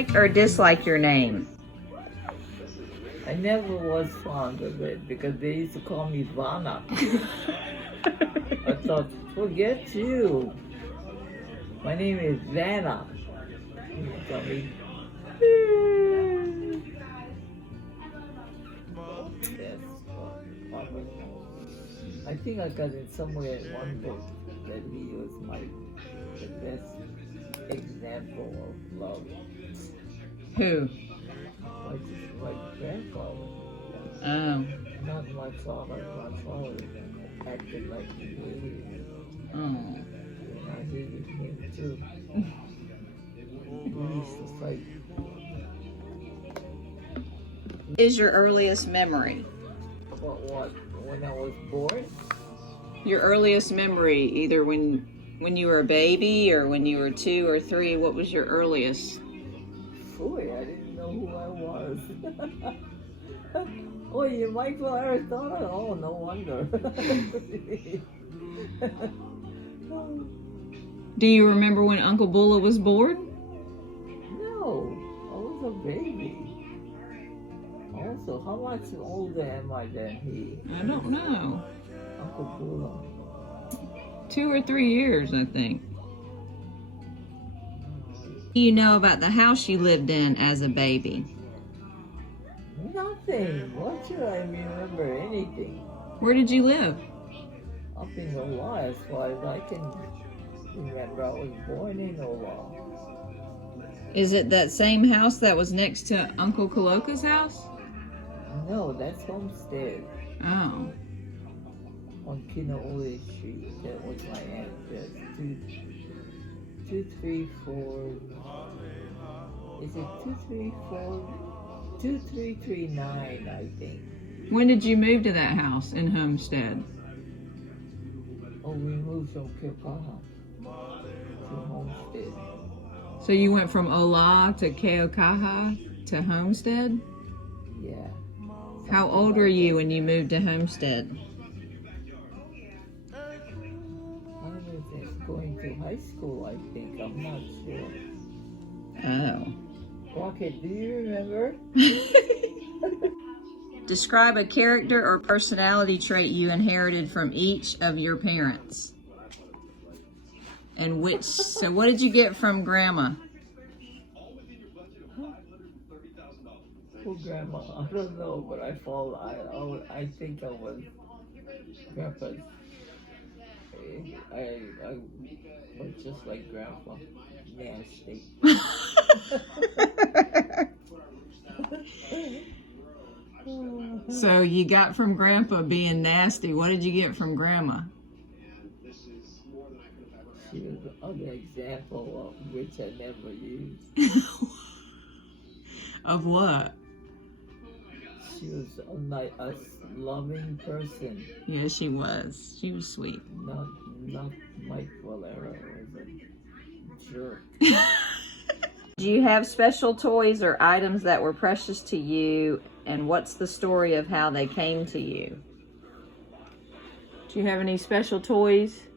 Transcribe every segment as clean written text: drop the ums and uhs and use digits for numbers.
like or dislike your name? I never was fond of it because they used to call me Vanna. I thought, forget you. My name is Vanna. You tell me. Yes, I think I got it somewhere in one book that he was the best example of love. Who? My grandfather. Oh. Not my father. My father acted like he hated me. Oh. And I hated him too. We used to fight. Is your earliest memory? About what? When I was born? Your earliest memory, either when you were a baby or when you were 2 or 3, what was your earliest? Boy, I didn't know who I was. Oh, you're Michael Aristotle? Oh, no wonder. Do you remember when Uncle Bulla was born? No, I was a baby. Also, how much older am I than he? I don't know. Uncle Bulla. 2 or 3 years, I think. Do you know about the house you lived in as a baby? Nothing. What should I remember anything? Where did you live? Up in Ola, as far as I can remember. I was born in Ola. Is it that same house that was next to Uncle Kaloka's house? No, that's Homestead. Oh. On Kinaole Street. That was my address. 234. Is it 234? 2339, I think. When did you move to that house in Homestead? Oh, we moved from Keokaha to Homestead. So you went from Ola to Keokaha to Homestead? Yeah. How old were you when you moved to Homestead? I was going to high school, I think. I'm not sure. Oh. Okay, do you remember? Describe a character or personality trait you inherited from each of your parents. And which, so what did you get from Grandma? Oh, Grandma, I don't know, but I think I was Grandpa's. I was just like Grandpa, nasty. So you got from Grandpa being nasty. What did you get from Grandma? She was an example of which I never used. Of what? She was a loving person. Yeah, she was. She was sweet. Not Mike Valera was a jerk. Do you have special toys or items that were precious to you, and what's the story of how they came to you? Do you have any special toys?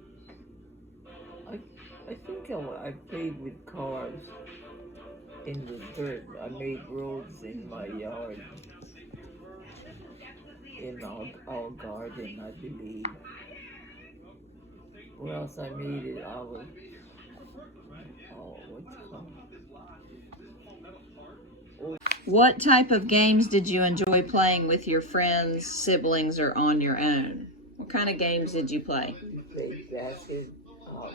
I think I played with cars in the dirt. I made roads in my yard, in our garden, I believe. Where else I made it? What's it called? What type of games did you enjoy playing with your friends, siblings, or on your own? What kind of games did you play? We played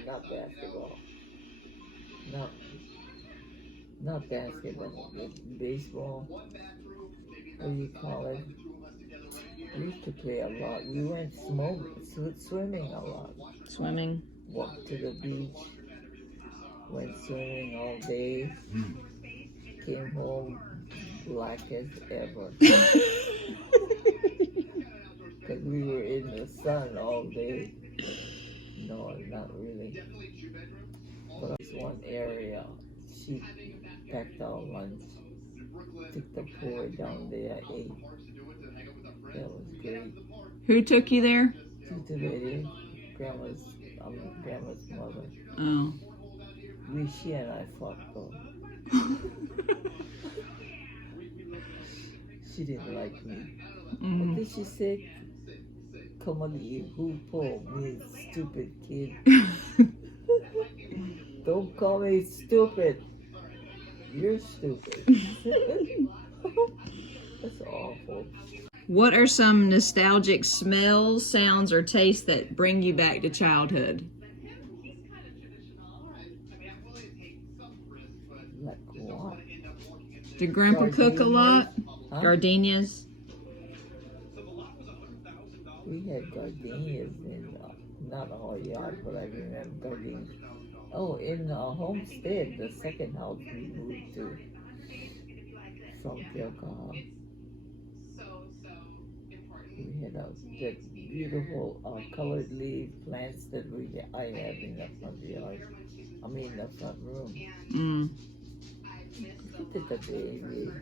not basketball. Not basketball, baseball. What do you call it? We used to play a lot. We went swimming a lot. Swimming? Walked to the beach. Went swimming all day. Came home black as ever. Because we were in the sun all day. No, not really. But this one area, she packed our lunch. Took the poor down there, ate. That was great. Who took you there? To the Grandma's mother. Oh. She and I fought though. She didn't like me. Mm. What did she say? Come on, you hoopo, me stupid kid. Don't call me stupid. You're stupid. That's awful. What are some nostalgic smells, sounds, or tastes that bring you back to childhood? Like what? Did Grandpa cook a lot? Huh? Gardenias? We had gardenias in, not our yard, but I remember gardenias. Oh, in Homestead, the second house we moved to from Gilcah. We had that beautiful colored leaf plants that I had in the front yard. I mean, the front room. Mm. Look at the baby.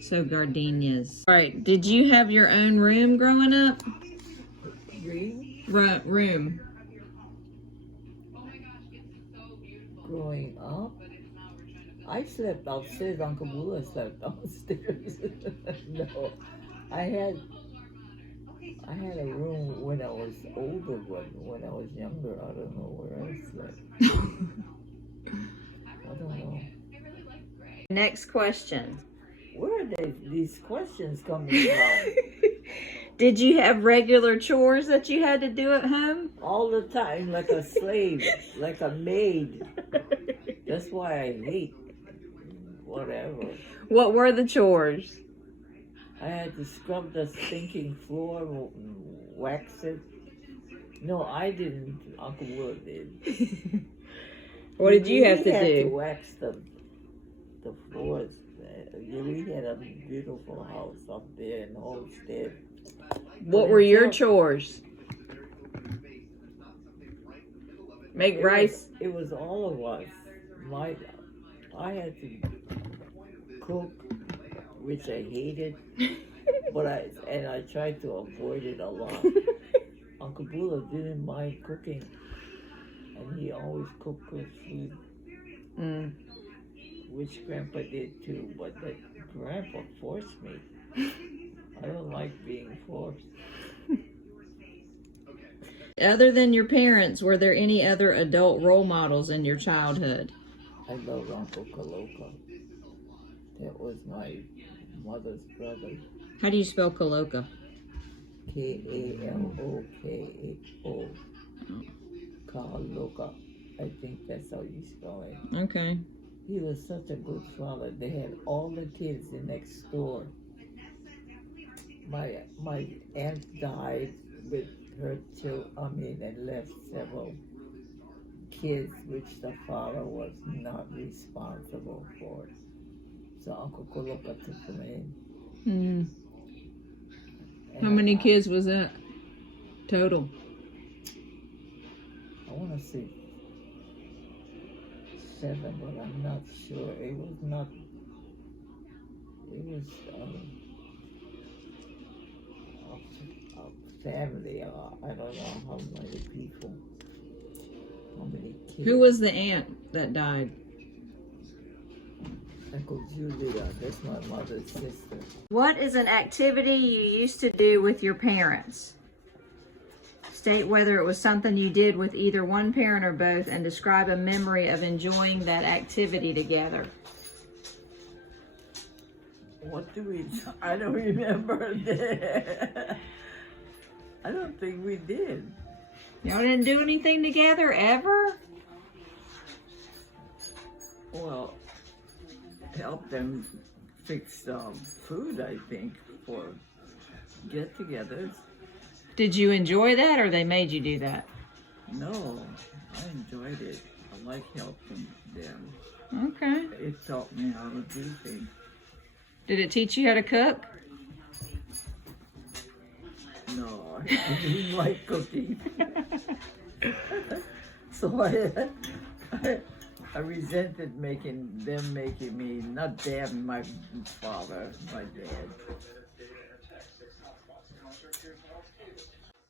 So gardenias. All right. Did you have your own room growing up? Green? Room. Growing up, I slept upstairs. Uncle Bula slept downstairs. No, I had a room when I was older, but when I was younger, I don't know where I slept. I don't know. Next question. Where are these questions coming from? Did you have regular chores that you had to do at home? All the time, like a slave, like a maid. That's why I hate whatever. What were the chores? I had to scrub the stinking floor, wax it. No, I didn't. Uncle Will did. What did you have to We had to do? wax the floors. We had a beautiful house up there in Homestead. What were your chores? Make rice? It was all of us. I had to cook, which I hated, but I tried to avoid it a lot. Uncle Bula didn't mind cooking, and he always cooked good food, which Grandpa did too. But that Grandpa forced me. I don't like being forced. Other than your parents, were there any other adult role models in your childhood? I love Uncle Kaloka. That was my mother's brother. How do you spell Kaloka? Kaloko. Kaloka. I think that's how you spell it. Okay. He was such a good father. They had all the kids in next door. My aunt died with her children, and left several kids, which the father was not responsible for. So Uncle Koloka took them in. How many kids was that total? I want to say 7, but I'm not sure. It was a family. I don't know how many people, how many kids. Who was the aunt that died? Uncle Julia, that's my mother's sister. What is an activity you used to do with your parents? State whether it was something you did with either one parent or both, and describe a memory of enjoying that activity together. What do we? I don't remember that. I don't think we did. Y'all didn't do anything together ever? Well, help them fix food, I think, for get-togethers. Did you enjoy that, or they made you do that? No, I enjoyed it. I like helping them. Okay. It taught me how to do things. Did it teach you how to cook? No, I didn't like cooking. So I resented making me, not them, my father, my dad.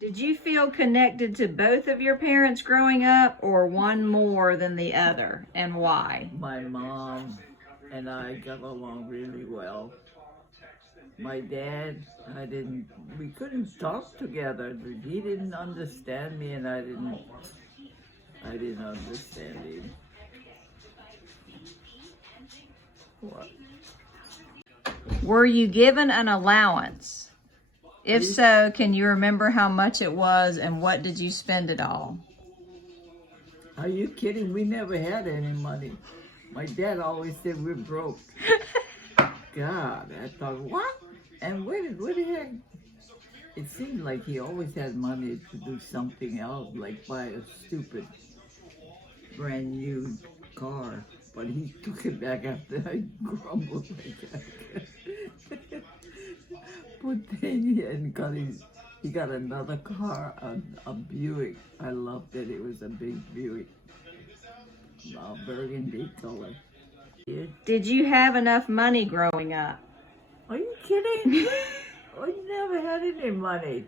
Did you feel connected to both of your parents growing up, or one more than the other, and why? My mom, and I got along really well. My dad, we couldn't talk together. He didn't understand me, and I didn't understand him. What? Were you given an allowance? If so, can you remember how much it was and what did you spend it all? Are you kidding? We never had any money. My dad always said we're broke. God, I thought, what? And where the heck? It seemed like he always had money to do something else, like buy a stupid brand new car. But he took it back after I grumbled like that. Poor thing, he got another car, a Buick. I loved it. It was a big Buick, burgundy color. Did you have enough money growing up? Are you kidding? I never had any money.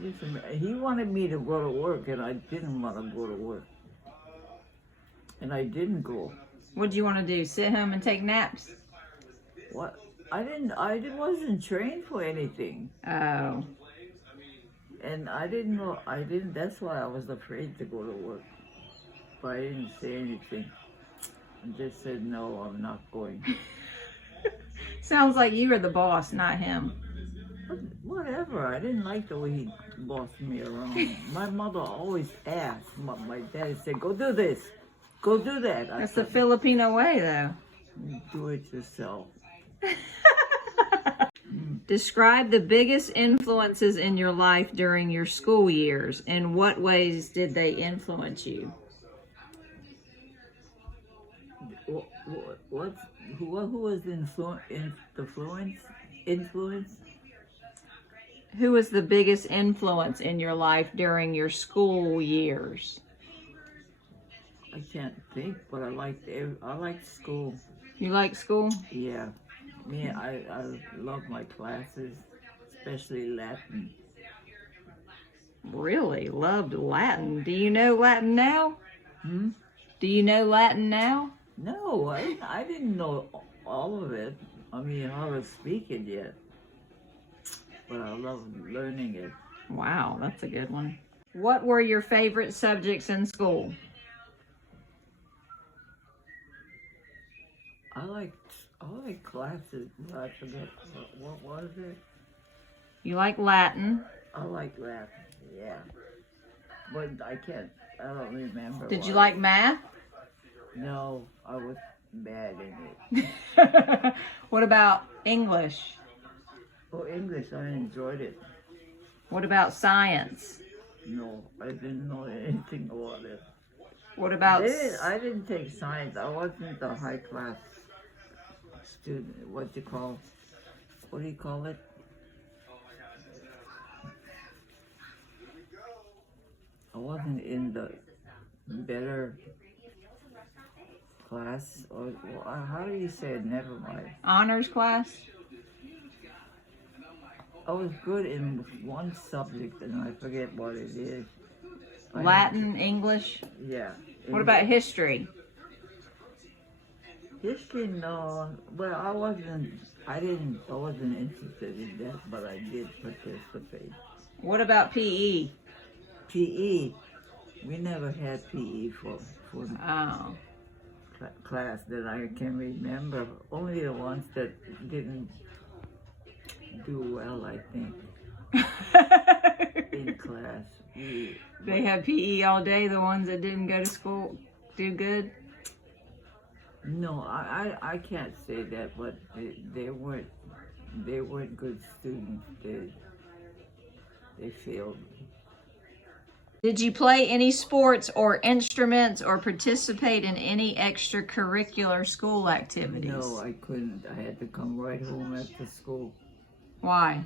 Listen, he wanted me to go to work, and I didn't want to go to work. And I didn't go. What did you want to do? Sit home and take naps? What? I wasn't trained for anything. Oh. And I didn't know, that's why I was afraid to go to work. But I didn't say anything. I just said, no, I'm not going. Sounds like you were the boss, not him. But whatever, I didn't like the way he bossed me around. My mother always asked, my dad said, go do this, go do that. That's the Filipino way, though. Do it yourself. Describe the biggest influences in your life during your school years. In what ways did they influence you? Who was the influence? Who was the biggest influence in your life during your school years? I can't think, but I liked school. You like school? Yeah. I love my classes, especially Latin. Really? Loved Latin. Do you know Latin now? Do you know Latin now? No, I didn't know all of it. I mean, how to speak it yet. But I love learning it. Wow, that's a good one. What were your favorite subjects in school? I like classes. I forget what was it. You like Latin. I like Latin. Yeah, but I don't remember. Did you like math? No, I was bad in it. What about English? Oh, English, I enjoyed it. What about science? No, I didn't know anything about it. What about... I didn't take science. I wasn't a high class student. What do you call it? I wasn't in the better class, or how do you say it? Never mind. Honors class? I was good in one subject, and I forget what it is. Latin, English? Yeah. What about history? History, no. Well, I wasn't interested in that, but I did participate. What about PE? PE, we never had PE for Oh. class that I can remember. Only the ones that didn't do well, I think, in class. They had PE all day, the ones that didn't go to school do good? No, I can't say that, but they weren't good students. They failed. Did you play any sports or instruments or participate in any extracurricular school activities? No, I couldn't. I had to come right home after school. Why?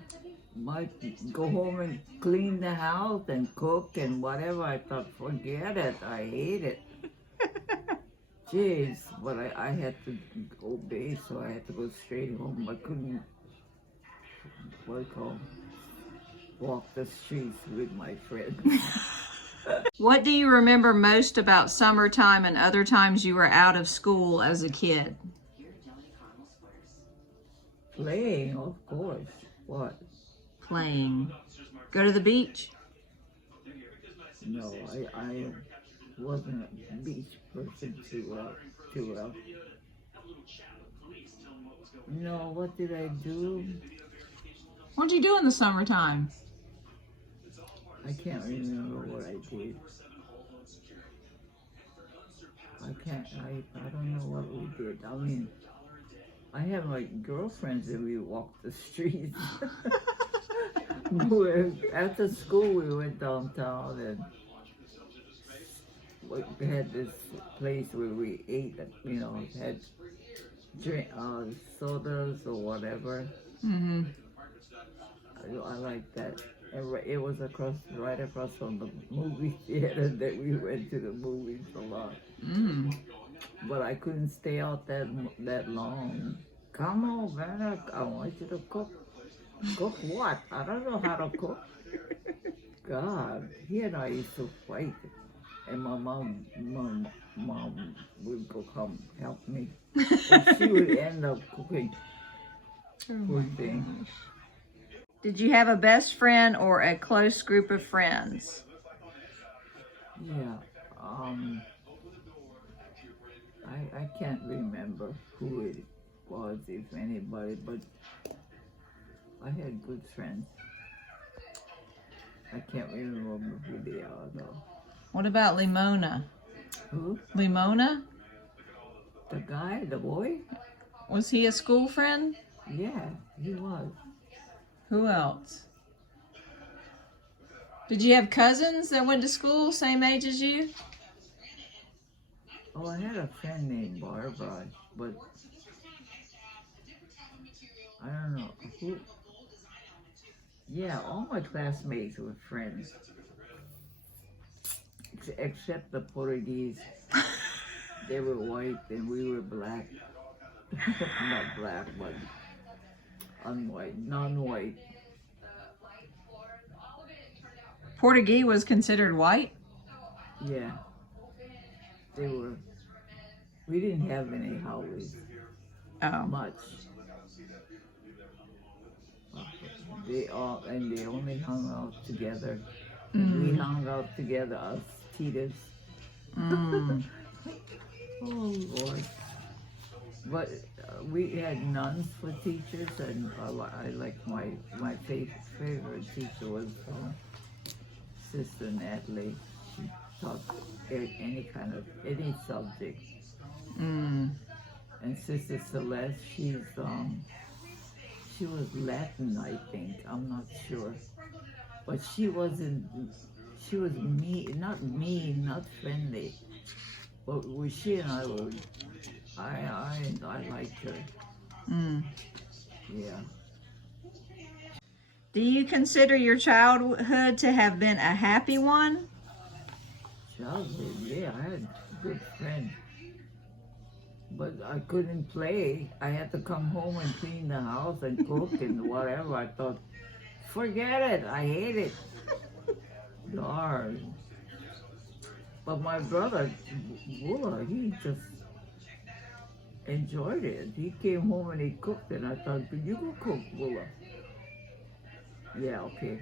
Might go home and clean the house and cook and whatever. I thought, forget it. I hate it. Jeez, but I had to obey, so I had to go straight home. I couldn't, walk the streets with my friends. What do you remember most about summertime and other times you were out of school as a kid? Playing, of course. What? Playing. Go to the beach? No, I wasn't a beach person too well. No, what did I do? What'd you do in the summertime? I can't remember what I did. I don't know what we did. I mean, I have like girlfriends and we walked the streets. After school we went downtown and we had this place where we ate, you know, had drink sodas or whatever. Mm-hmm. I like that. And it was right across from the movie theater that we went to the movies a lot. Mm. But I couldn't stay out that long. Come on, Vanna, I want you to cook. Cook what? I don't know how to cook. God, he and I used to fight. And my mom would go come help me. And she would end up cooking. Poor thing. Did you have a best friend or a close group of friends? Yeah. I can't remember who it was, if anybody, but I had good friends. I can't remember who they are though. What about Limona? Who? Limona? The guy, the boy? Was he a school friend? Yeah, he was. Who else? Did you have cousins that went to school same age as you? Oh, I had a friend named Barbara, but I don't know who. Yeah, all my classmates were friends, except the Portuguese. They were white and we were black. Not black, but unwhite, non-white. Portuguese was considered white? Yeah, they were. We didn't have any houses much. They only hung out together. And we hung out together as Titas. Mm. Oh Lord! But we had nuns for teachers, and I like my favorite teacher was Sister Natalie. She taught any subject. Mm. And Sister Celeste, she was Latin, I think. I'm not sure, but she was mean, not friendly. But she and I were, I liked her. Mm. Yeah. Do you consider your childhood to have been a happy one? Childhood, yeah, I had good friends. But I couldn't play. I had to come home and clean the house and cook and whatever. I thought, forget it, I hate it. Darn. But my brother, Wula, he just enjoyed it. He came home and he cooked and I thought, could you go cook, Wula? Yeah, okay.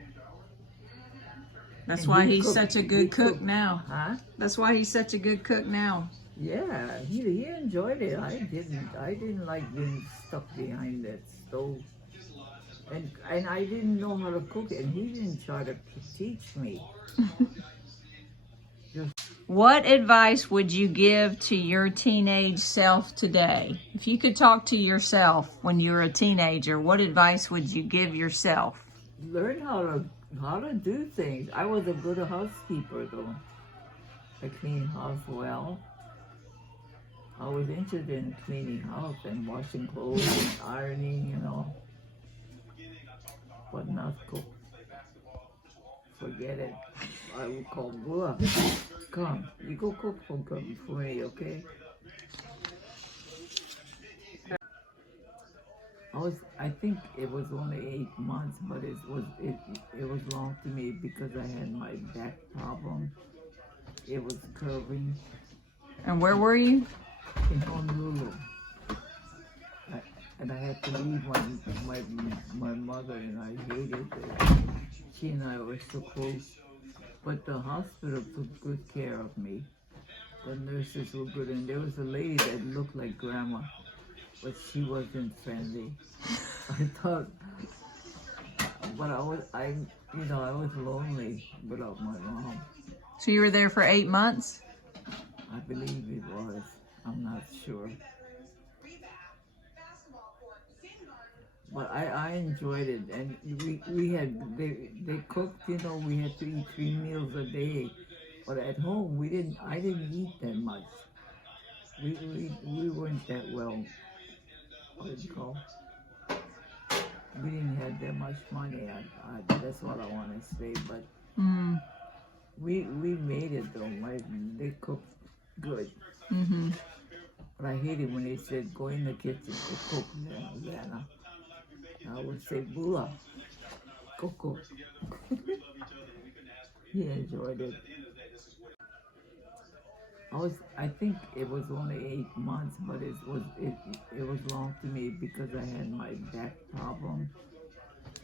That's And why he he's cooked- such a he good cook cooked- now. Huh? That's why he's such a good cook now. Yeah, he enjoyed it. I didn't like being stuck behind that stove. And I didn't know how to cook it, and he didn't try to teach me. What advice would you give to your teenage self today? If you could talk to yourself when you were a teenager, what advice would you give yourself? Learn how to do things. I was a good housekeeper though. I cleaned house well. I was interested in cleaning house and washing clothes and ironing, you know, but not cook. Forget it. I would call Bua. Come, you go cook for me, okay? I think it was only 8 months, but it was long to me because I had my back problem. it was curving And where were you? in Honolulu. And I had to leave my mother, and I hated it. She and I were so close. But the hospital took good care of me. The nurses were good, and there was a lady that looked like grandma, but she wasn't friendly. I thought, but I was lonely without my mom. So you were there for 8 months? I believe it was. I'm not sure. But I enjoyed it, and they cooked, we had to eat 3 meals a day. But at home I didn't eat that much. We weren't that well, what do you call? We didn't have that much money. That's what I want to say, but we made it though. They cooked good. Mm-hmm. But I hated when they said, go in the kitchen to cook, Vanna. I would say, Bula, cook. He enjoyed it. I think it was only 8 months, but it was long to me because I had my back problem.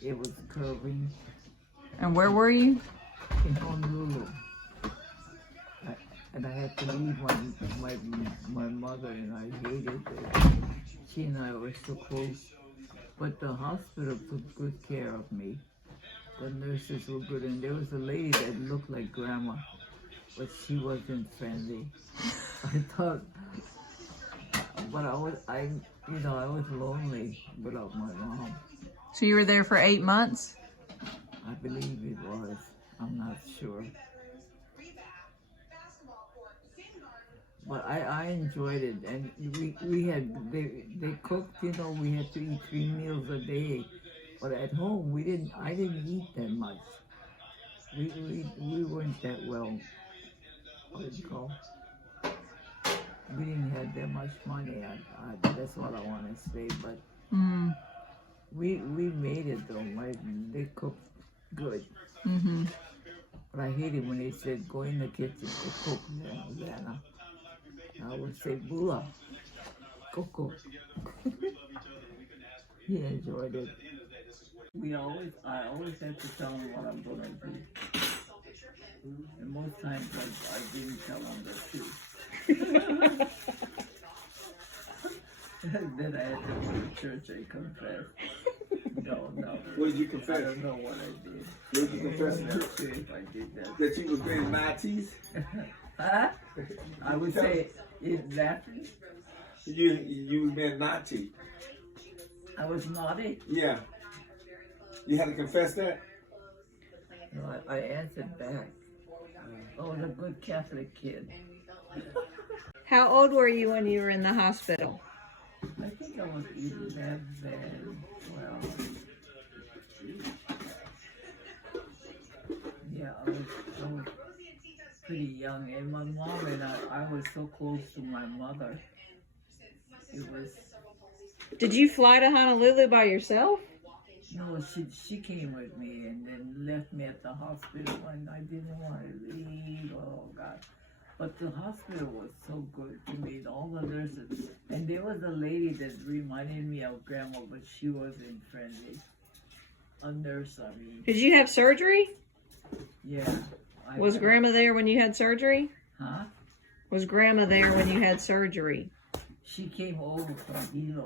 It was curving And where were you? in Honolulu. And I had to leave my mother, and I hated it. She and I were so close. But the hospital took good care of me. The nurses were good, and there was a lady that looked like grandma, but she wasn't friendly. I thought, but I was lonely without my mom. So you were there for 8 months? I believe it was. I'm not sure. But I enjoyed it, and they cooked, we had to eat 3 meals a day. But at home I didn't eat that much. We weren't that well, what do you call? We didn't have that much money. That's what I want to say, but we made it though. They cooked good. Mm-hmm. But I hated when they said, go in the kitchen to cook, Vanna. I would say, Bula, cook. He enjoyed it. I always had to tell him what I'm gonna do. And most times I didn't tell him the truth. Then I had to go to church and confess. No. What did you confess? I don't know what I did. What did you confess? I'm not sure if I did that. That you was being Nazis? Huh? I would say it's Latin. You was being Nazi. I was naughty. Yeah. You had to confess that? No, I answered back. I was a good Catholic kid. How old were you when you were in the hospital? I think I was 11, 12. Yeah, I was pretty young. And my mom and I was so close to my mother. It was... Did you fly to Honolulu by yourself? No, she came with me and then left me at the hospital, and I didn't want to leave. Oh God! But the hospital was so good to me. All the nurses, and there was a lady that reminded me of Grandma, but she wasn't friendly. A nurse, I mean. Did you have surgery? Yeah. Was Grandma there when you had surgery? Huh? Was Grandma there when you had surgery? She came over from Hilo.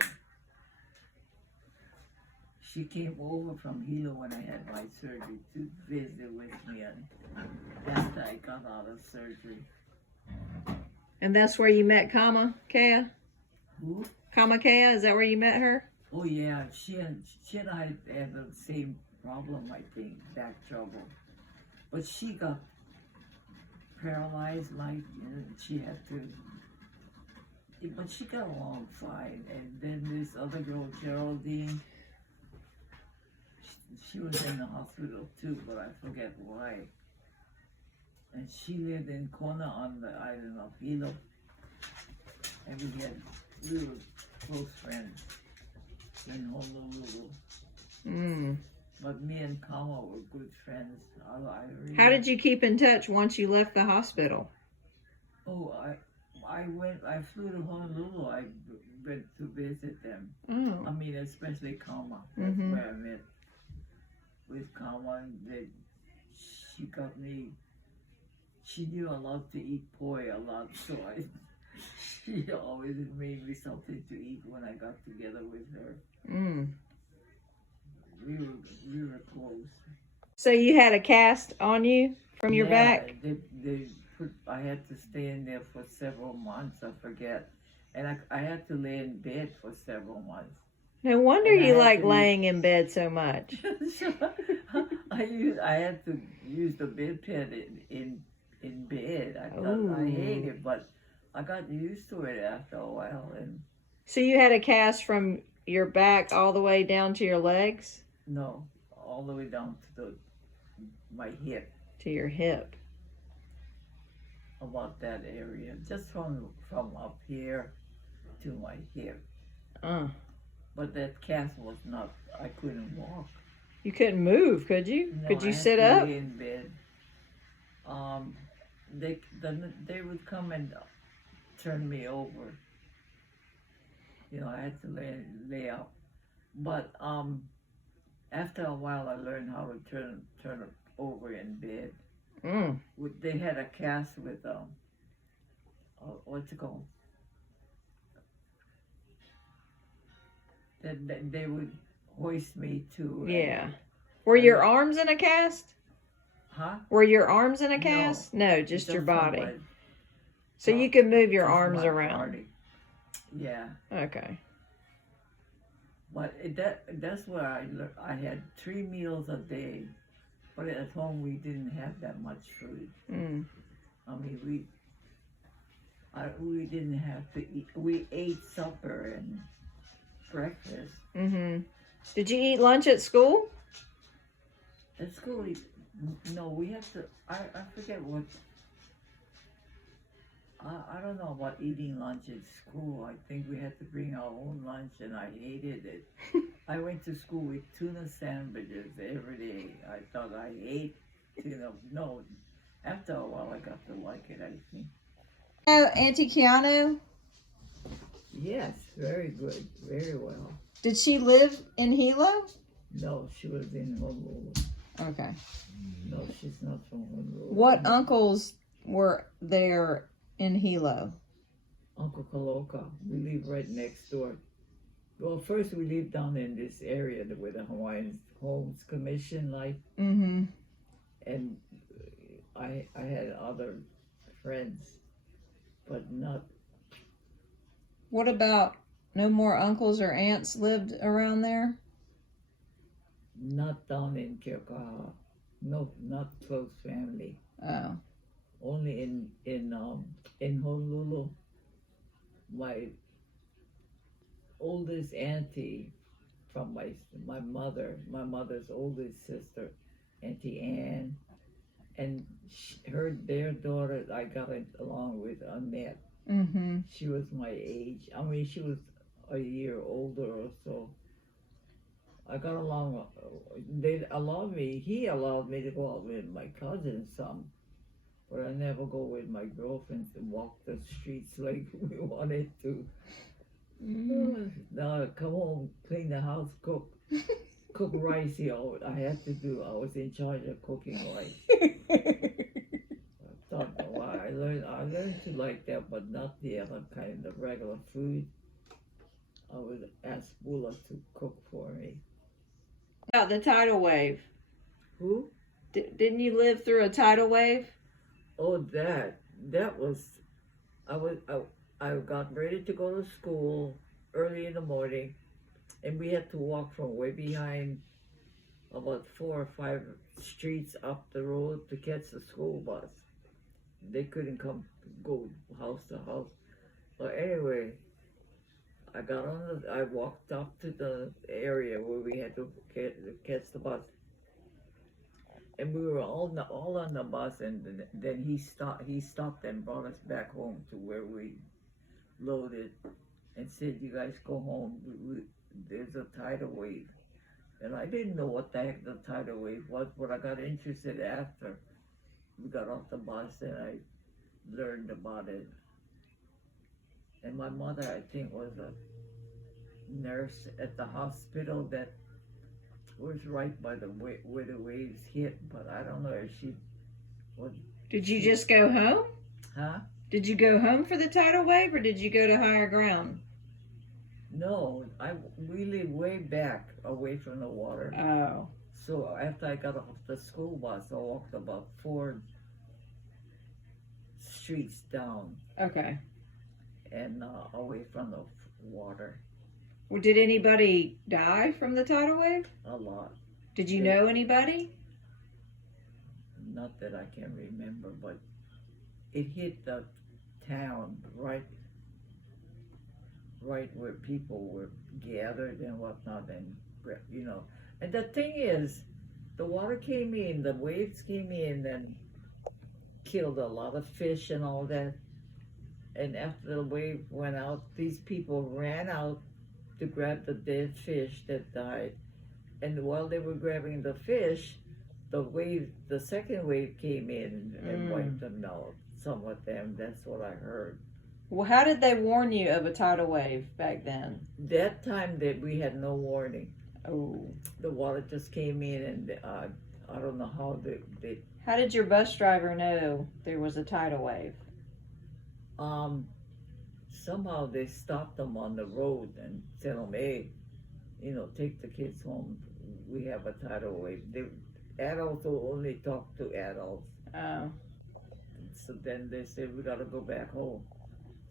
She came over from Hilo when I had my surgery to visit with me after I got out of surgery. And that's where you met Kea? Who? Kea, is that where you met her? Oh yeah, she and I had the same problem, I think, back trouble. But she got paralyzed, she had to, but she got along fine. And then this other girl, Geraldine, she was in the hospital too, but I forget why. And she lived in Kona on the island of Hilo. And we were close friends in Honolulu. But me and Kama were good friends. How did you keep in touch once you left the hospital? Oh, I flew to Honolulu. I went to visit them. Oh. I mean, especially Kama. That's Mhm. where I met with Kama. That she got me. She knew I loved to eat poi a lot, so she always made me something to eat when I got together with her. Mm. We were close. So you had a cast on you from your back? They put. I had to stay in there for several months. I forget, and I had to lay in bed for several months. No wonder And I you had like to laying in bed so much. I had to use the bed pad in bed. I thought I hated it, but I got used to it after a while. And So you had a cast from your back all the way down to your legs? no, all the way down to my hip, To your hip. about that area, just from up here to my hip. But that cast was not. I couldn't walk. You couldn't move, could you? No, Could you I had sit to up? lay in bed. They would come and turn me over. You know, I had to lay up. But after a while, I learned how to turn it over in bed. Mm. They had a cast with what's it called? That they would hoist me to. Yeah. Were your arms in a cast? Huh? Were your arms in a No. cast? No, just your body. from So you could move your just arms my around. body. Yeah. Okay. But that's where I had 3 meals a day, but at home we didn't have that much food. Mm. I mean, we didn't have to eat. We ate supper and breakfast. Mhm. Did you eat lunch at school? At school, no, we had to. I forget what. I don't know about eating lunch at school. I think we had to bring our own lunch, and I hated it. I went to school with tuna sandwiches every day. I thought I ate tuna. No, after a while I got to like it, I think. Oh, Auntie Keanu? Yes, very good, very well. Did she live in Hilo? No, she was in Honolulu. Okay. No, she's not from Honolulu. What uncles were there in Hilo? Uncle Kaloka. We live right next door. Well, first we lived down in this area where the Hawaiian Homes Commission, like, Mm-hmm. and I had other friends, but not. What about no more uncles or aunts lived around there? Not down in Keaukaha. No, not close family. Oh. Only in Honolulu. My oldest auntie from my mother's oldest sister, Auntie Ann, and their daughter I got along with Annette. Mm-hmm. She was my age. I mean, she was a year older or so. I got along. He allowed me to go out with my cousins some, but I never go with my girlfriends and walk the streets like we wanted to. Mm-hmm. Now I come home, clean the house, cook rice. I had to do. I was in charge of cooking rice. I thought, wow, I learned to like that, but not the other kind of regular food. I would ask Bula to cook for me. About the tidal wave. Who? Didn't you live through a tidal wave? Oh, that was. I got ready to go to school early in the morning, and we had to walk from way behind, about 4 or 5 streets up the road to catch the school bus. They couldn't go house to house. But anyway, I walked up to the area where we had to catch the bus. And we were all on the bus, and then he stopped and brought us back home to where we loaded, and said, "You guys go home. There's a tidal wave." And I didn't know what the heck the tidal wave was, but I got interested after we got off the bus, and I learned about it. And my mother, I think, was a nurse at the hospital that was right by the way where the waves hit, but I don't know if she was. Did you just go home? Huh? Did you go home for the tidal wave, or did you go to higher ground? No, we live way back away from the water. Oh. So after I got off the school bus, I walked about 4 streets down Okay. and away from the water. Well, did anybody die from the tidal wave? A lot. Did you know anybody? Not that I can remember, but it hit the town right where people were gathered and whatnot, and you know. And the thing is, the water came in, the waves came in and killed a lot of fish and all that. And after the wave went out, these people ran out to grab the dead fish that died. And while they were grabbing the fish, the second wave came in and wiped them out. Some of them, that's what I heard. Well, how did they warn you of a tidal wave back then? That time that we had no warning. Oh. The water just came in, and I don't know how they. How did your bus driver know there was a tidal wave? Somehow they stopped them on the road and said, "Hey, take the kids home. We have a tidal wave." Adults will only talk to adults. Oh. So then they said, "We got to go back home."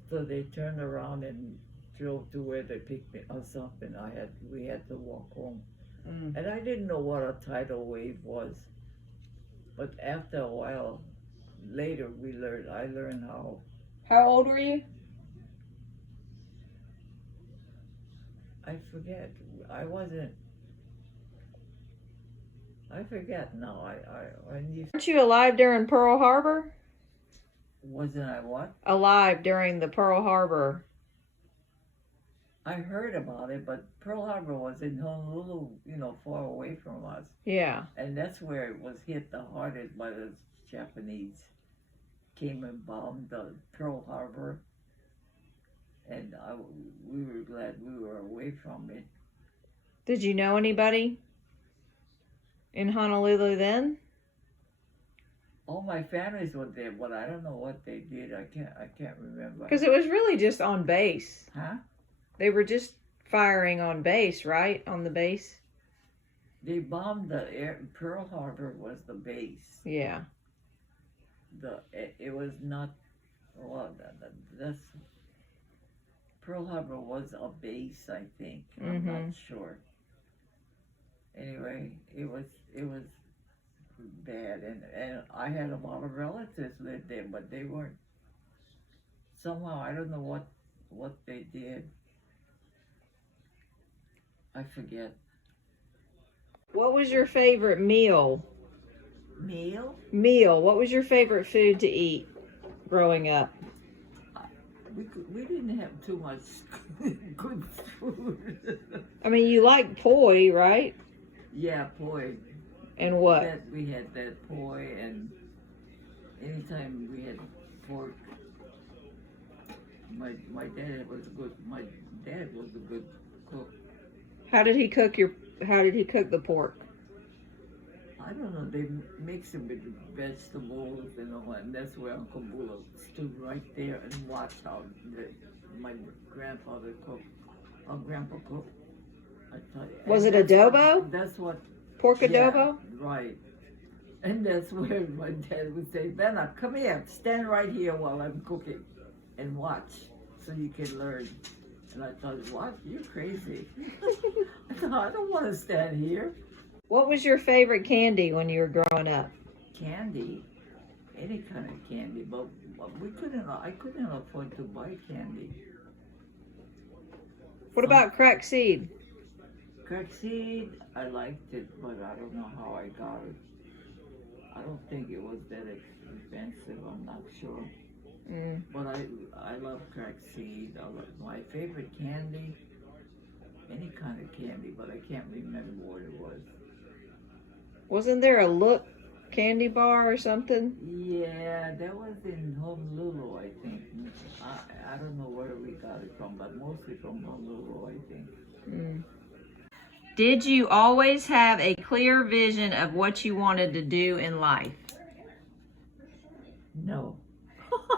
So they turned around and drove to where they picked us up, and we had to walk home. And I didn't know what a tidal wave was, but after a while, later I learned how. How old were you? I forget. I forget now. Weren't you alive during Pearl Harbor? Wasn't I what? Alive during the Pearl Harbor. I heard about it, but Pearl Harbor was in Honolulu, far away from us. Yeah. And that's where it was hit the hardest by the Japanese. Came and bombed the Pearl Harbor. And we were glad we were away from it. Did you know anybody in Honolulu then? All my families were there, but I don't know what they did. I can't remember. Because it was really just on base. Huh? They were just firing on base, right? On the base? They bombed Pearl Harbor was the base. Yeah. It was not, well, that's, Pearl Harbor was a base, I think. I'm not sure. Anyway, it was bad, and I had a lot of relatives lived there, but they weren't, somehow, I don't know what they did. I forget. What was your favorite meal? Meal? Meal. What was your favorite food to eat growing up? We didn't have too much good food. I mean, you like poi, right? Yeah, poi. And what? We had that poi, and anytime we had pork, my dad was a good cook. How did he cook the pork? I don't know, they mix it with vegetables and all, and that's where Uncle Bula stood right there and watched how my grandfather cooked, our grandpa cooked. I tell you. Was it adobo? That's what. Pork adobo? Yeah, right. And that's where my dad would say, Vanna, come here, stand right here while I'm cooking and watch so you can learn. And I thought, what? You're crazy. I thought, I don't want to stand here. What was your favorite candy when you were growing up? Candy? Any kind of candy, but I couldn't afford to buy candy. What about cracked seed? Cracked seed, I liked it, but I don't know how I got it. I don't think it was that expensive, I'm not sure. But I love cracked seed. My favorite candy, any kind of candy, but I can't remember what it was. Wasn't there a look candy bar or something? Yeah, that was in Honolulu, I think. I don't know where we got it from, but mostly from Honolulu, I think. Mm. Did you always have a clear vision of what you wanted to do in life? No.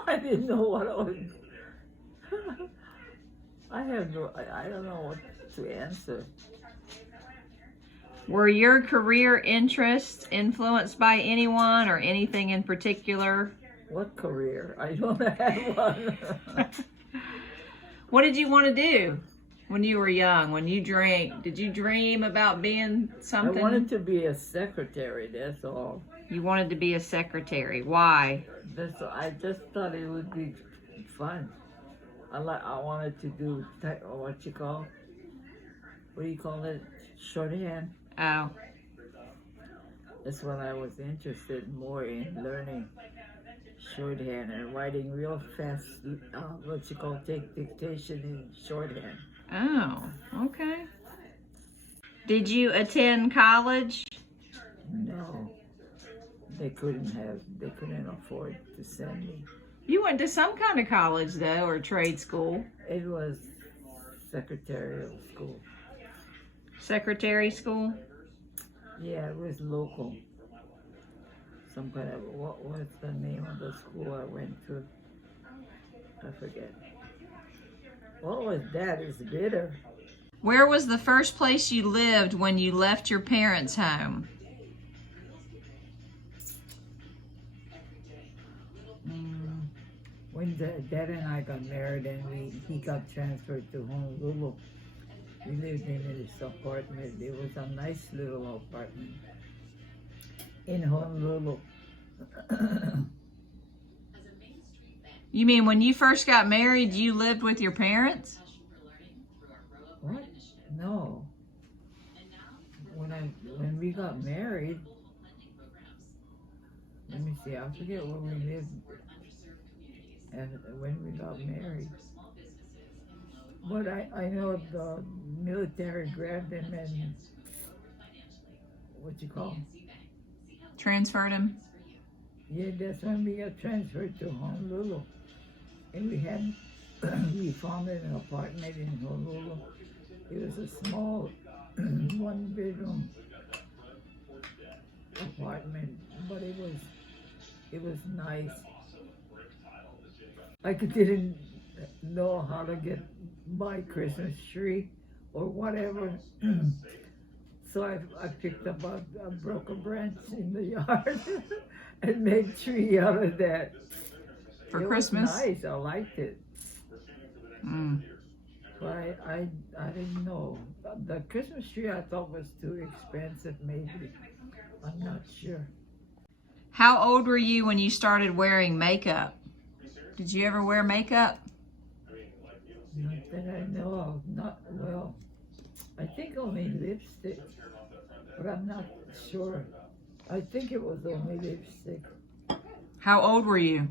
I didn't know what I was. I don't know what to answer. Were your career interests influenced by anyone or anything in particular? What career? I don't have one. What did you want to do when you were young? When you drank, did you dream about being I something? wanted to be a secretary, that's all. You wanted to be a secretary. Why? I just thought it would be fun. I wanted to do what do you call it? Shorthand. Oh, That's what I was interested more in, learning shorthand and writing real fast. Take dictation in shorthand. oh, okay. Did you attend college? No, they couldn't afford to send me. You went to some kind of college though, or trade school. It was secretarial school. Secretary school? Yeah, it was local. Some kind of, what was the name of the school I went to? I forget. What was that? It's bitter. Where was the first place you lived when you left your parents' home? When Dad and I got married and he got transferred to Honolulu, we lived in this apartment. It was a nice little apartment in Honolulu. You mean when you first got married, you lived with your parents? What? No. When we got married, let me see, I forget where we lived when we got married. But I know the military grabbed him and Transferred him? Yeah, that's when we got transferred to Honolulu. And we found an apartment in Honolulu. It was a small one-bedroom apartment, but it was nice. I didn't know how to buy Christmas tree or whatever. So I picked up a broken branch in the yard and made tree out of that. For it Christmas? Was nice, I liked it. Mm. But I didn't know. The Christmas tree I thought was too expensive, maybe. I'm not sure. How old were you when you started wearing makeup? Did you ever wear makeup? Not that I know of. Not well. I think only lipstick, but I'm not sure. I think it was only lipstick. How old were you?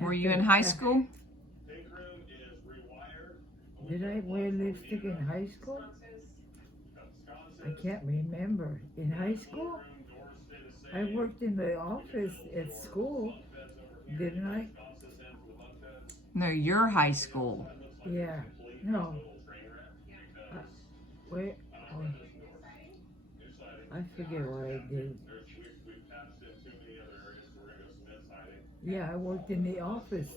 Were you in high school? Did I wear lipstick in high school? I can't remember. In high school? I worked in the office at school, didn't I? No, your high school. Yeah. No. I forget what I did. Yeah, I worked in the office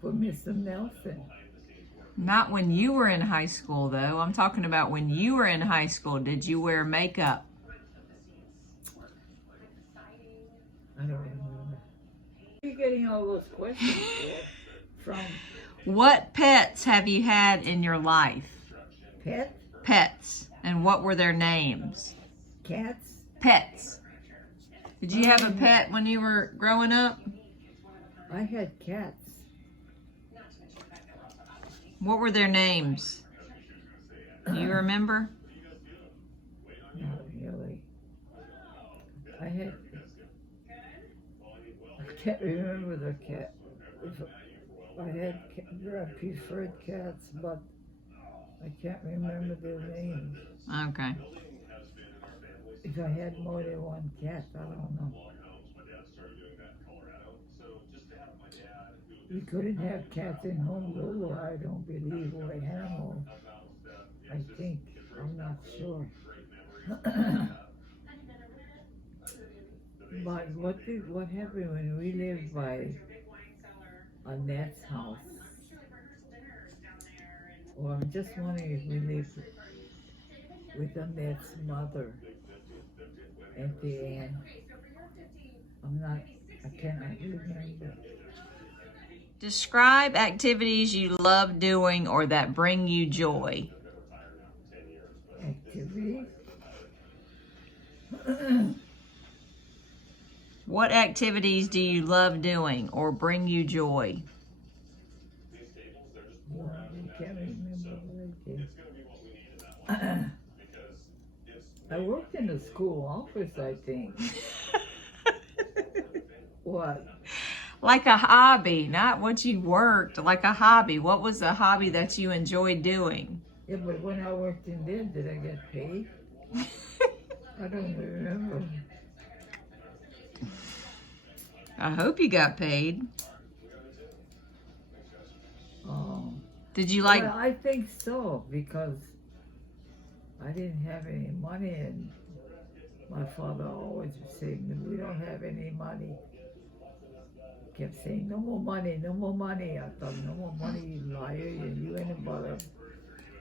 for Mr. Nelson. Not when you were in high school, though. I'm talking about when you were in high school. Did you wear makeup? I don't remember. Where are you getting all those questions from? What pets have you had in your life? Pets? Pets. And what were their names? Cats? Pets. Did you have a pet when you were growing up? I had cats. What were their names? Do you remember? Not really. I can't remember the cat. I had preferred cats, but I can't remember their names. Okay. If I had more than one cat, I don't know. We couldn't have cats in Honolulu, I don't believe, or animals. I think. I'm not sure. But what happened when we lived by Annette's house? Or I'm just wondering if we lived with Annette's mother, Auntie Anne. I cannot remember. Describe activities you love doing or that bring you joy. Activity? What activities do you love doing or bring you joy? Well, I can't remember what I did. I worked in the school office, I think. What? Like a hobby, not what you worked, like a hobby. What was a hobby that you enjoyed doing? Yeah, but when I worked in there, did I get paid? I don't remember. I hope you got paid. Oh. Did you like... Well, I think so, because I didn't have any money, and my father always would say, we don't have any money. He kept saying, no more money, no more money. I thought, no more money, you liar. You ain't bought a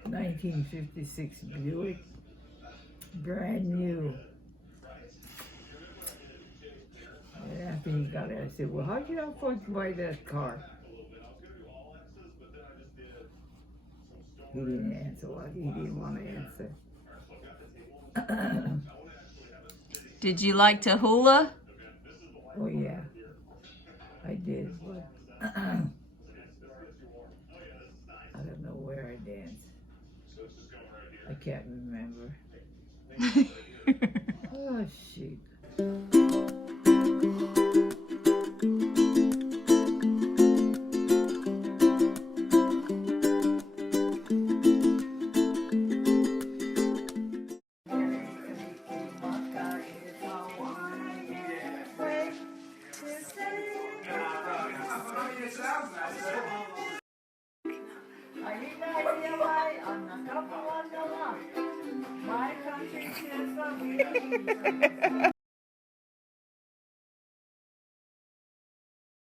1956 Buick, brand new. And after he got it, I said, well, how'd you afford to buy that car? He didn't answer what he didn't want to answer. Did you like to hula? Oh, yeah, I did, but I don't know where I danced. I can't remember. Oh, shoot. My country is